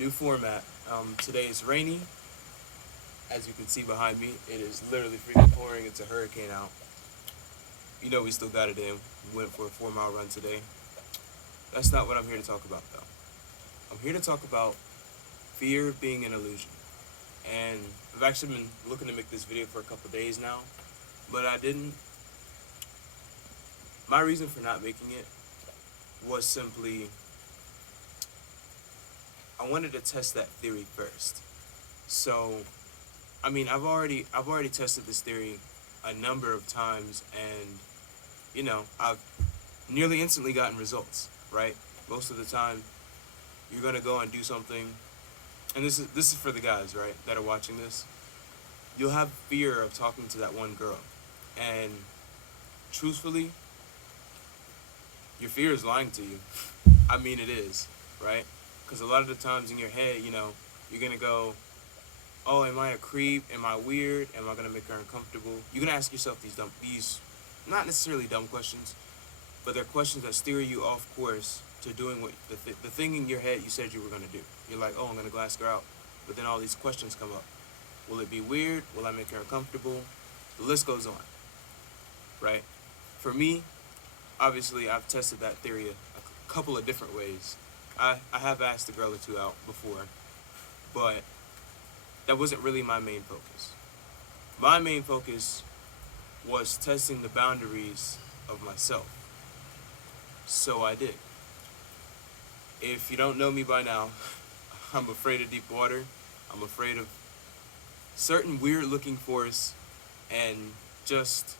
New format. Today is rainy. As you can see behind me, it is literally freaking pouring. It's a hurricane out. You know we still got it in. We went for a 4 mile run today. That's not what I'm here to talk about though. I'm here to talk about fear being an illusion. And I've actually been looking to make this video for a couple days now, but I didn't. My reason for not making it was simply I wanted to test that theory first. So, I mean, I've already tested this theory a number of times, and I've nearly instantly gotten results. Right? Most of the time, you're gonna go and do something, and this is for the guys, right, that are watching this. You'll have fear of talking to that one girl, and truthfully, your fear is lying to you. I mean, it is, right? Because a lot of the times in your head, you're gonna go, "Oh, am I a creep? Am I weird? Am I gonna make her uncomfortable?" You're gonna ask yourself these not necessarily dumb questions, but they're questions that steer you off course to doing what the thing in your head you said you were gonna do. You're like, "Oh, I'm gonna go ask her out," but then all these questions come up. Will it be weird? Will I make her uncomfortable? The list goes on, right? For me, obviously, I've tested that theory a couple of different ways. I have asked a girl or two out before, but that wasn't really my main focus. My main focus was testing the boundaries of myself. So I did. If you don't know me by now, I'm afraid of deep water. I'm afraid of certain weird looking forests, and just,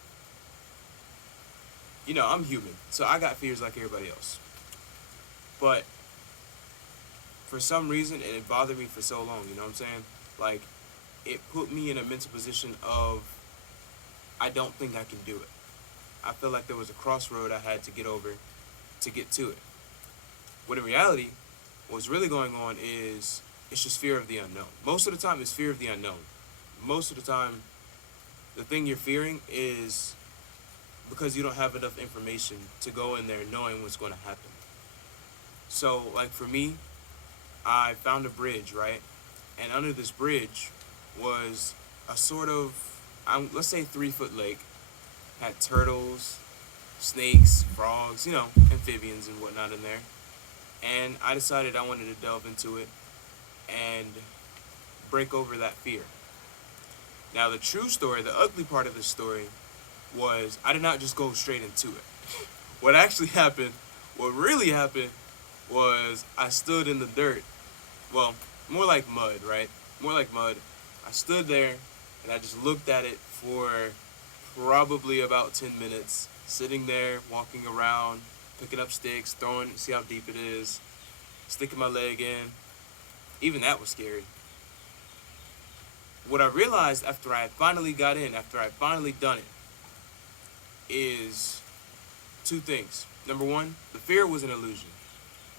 I'm human. So I got fears like everybody else. But for some reason, and it bothered me for so long, you know what I'm saying? Like, it put me in a mental position of, I don't think I can do it. I feel like there was a crossroad I had to get over to get to it. What in reality, what's really going on is it's just fear of the unknown. Most of the time, it's fear of the unknown. Most of the time, the thing you're fearing is because you don't have enough information to go in there knowing what's going to happen. So, like for me, I found a bridge, right? And under this bridge was a sort of, let's say 3 foot lake, had turtles, snakes, frogs, amphibians and whatnot in there. And I decided I wanted to delve into it and break over that fear. Now, the true story, the ugly part of the story, was I did not just go straight into it. What actually happened, what really happened, was I stood in the dirt. Well, more like mud, right? More like mud. I stood there and I just looked at it for probably about 10 minutes, sitting there, walking around, picking up sticks, throwing, see how deep it is, sticking my leg in. Even that was scary. What I realized after I had finally got in, after I had finally done it, is two things. Number one, the fear was an illusion.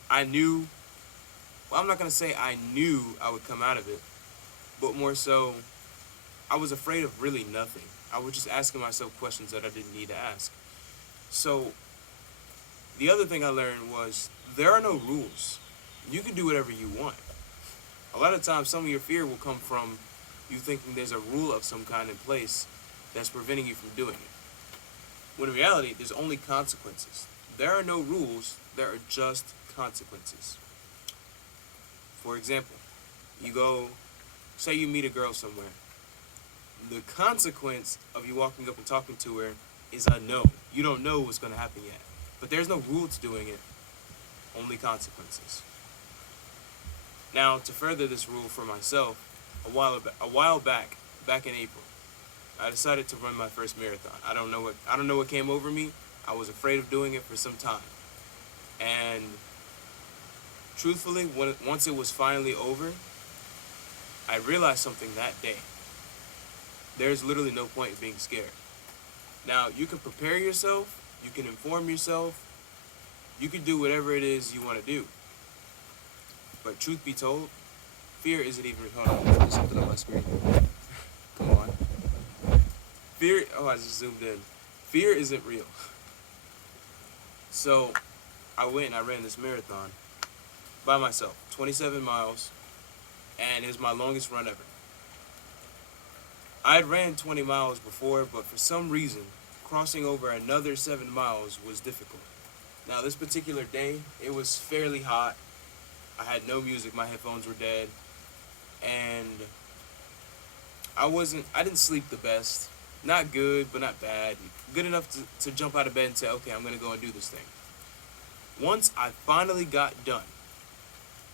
I knew, well, I'm not going to say I knew I would come out of it, but more so, I was afraid of really nothing. I was just asking myself questions that I didn't need to ask. So, the other thing I learned was there are no rules. You can do whatever you want. A lot of times, some of your fear will come from you thinking there's a rule of some kind in place that's preventing you from doing it. When in reality, there's only consequences. There are no rules, there are just consequences. For example, say you meet a girl somewhere. The consequence of you walking up and talking to her is unknown. You don't know what's going to happen yet. But there's no rule to doing it, only consequences. Now, to further this rule for myself, a while back in April, I decided to run my first marathon. I don't know what came over me. I was afraid of doing it for some time. And truthfully, once it was finally over, I realized something that day. There's literally no point in being scared. Now, you can prepare yourself, you can inform yourself, you can do whatever it is you want to do. But truth be told, fear isn't even, hold on, there's something on my screen. Come on. I just zoomed in. Fear isn't real. So, I went and I ran this marathon by myself, 27 miles. and it's my longest run ever. I had ran 20 miles before, but for some reason, crossing over another 7 miles was difficult. Now, this particular day, it was fairly hot. I had no music, my headphones were dead, and I didn't sleep the best. Not good, but not bad. Good enough to jump out of bed and say, okay, I'm going to go and do this thing. Once I finally got done,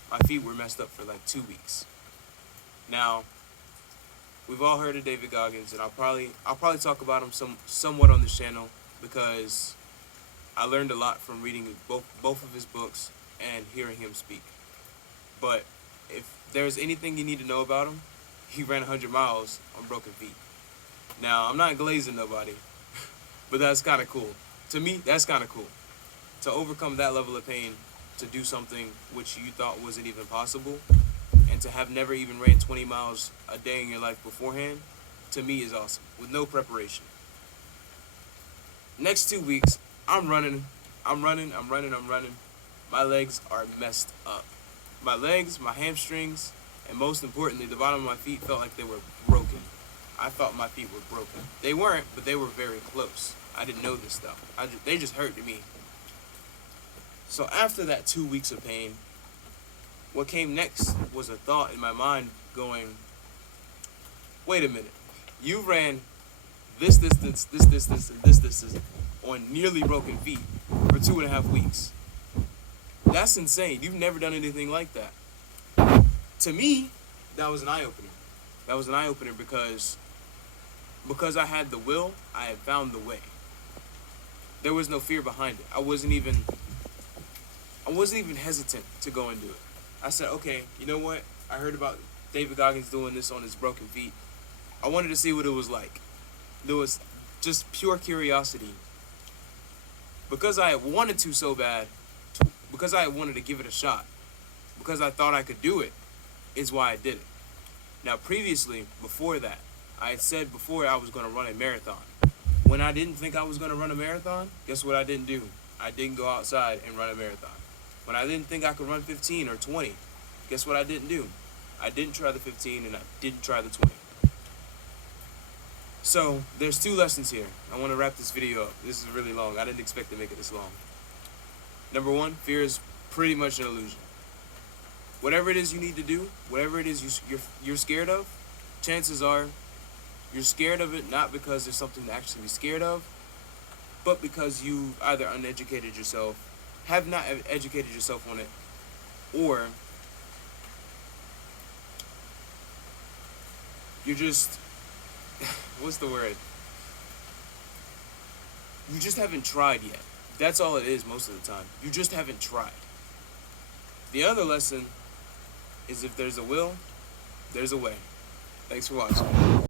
my feet were messed up for like 2 weeks. Now, we've all heard of David Goggins, and I'll probably talk about him somewhat on this channel because I learned a lot from reading both of his books and hearing him speak. But if there's anything you need to know about him, he ran 100 miles on broken feet. Now, I'm not glazing nobody, but that's kind of cool. To me, that's kind of cool. To overcome that level of pain, to do something which you thought wasn't even possible, and to have never even ran 20 miles a day in your life beforehand, to me is awesome, with no preparation. Next 2 weeks, I'm running. My legs are messed up. My legs, my hamstrings, and most importantly, the bottom of my feet felt like they were broken. I thought my feet were broken. They weren't, but they were very close. I didn't know this stuff. They just hurt to me. So after that 2 weeks of pain, what came next was a thought in my mind going, wait a minute. You ran this distance, and this distance on nearly broken feet for 2.5 weeks. That's insane. You've never done anything like that. To me, that was an eye-opener. That was an eye-opener because I had the will, I had found the way. There was no fear behind it. I wasn't even hesitant to go and do it. I said, okay, you know what? I heard about David Goggins doing this on his broken feet. I wanted to see what it was like. There was just pure curiosity. Because I wanted to so bad, because I wanted to give it a shot, because I thought I could do it, is why I did it. Now, previously, before that, I had said before I was going to run a marathon. When I didn't think I was going to run a marathon, guess what I didn't do? I didn't go outside and run a marathon. When I didn't think I could run 15 or 20, guess what I didn't do? I didn't try the 15 and I didn't try the 20. So, there's 2 lessons here. I want to wrap this video up. This is really long. I didn't expect to make it this long. Number 1, fear is pretty much an illusion. Whatever it is you need to do, whatever it is you're scared of, chances are you're scared of it not because there's something to actually be scared of, but because you either uneducated yourself, have not educated yourself on it, or you're just, what's the word? You just haven't tried yet. That's all it is most of the time. You just haven't tried. The other lesson is if there's a will, there's a way. Thanks for watching.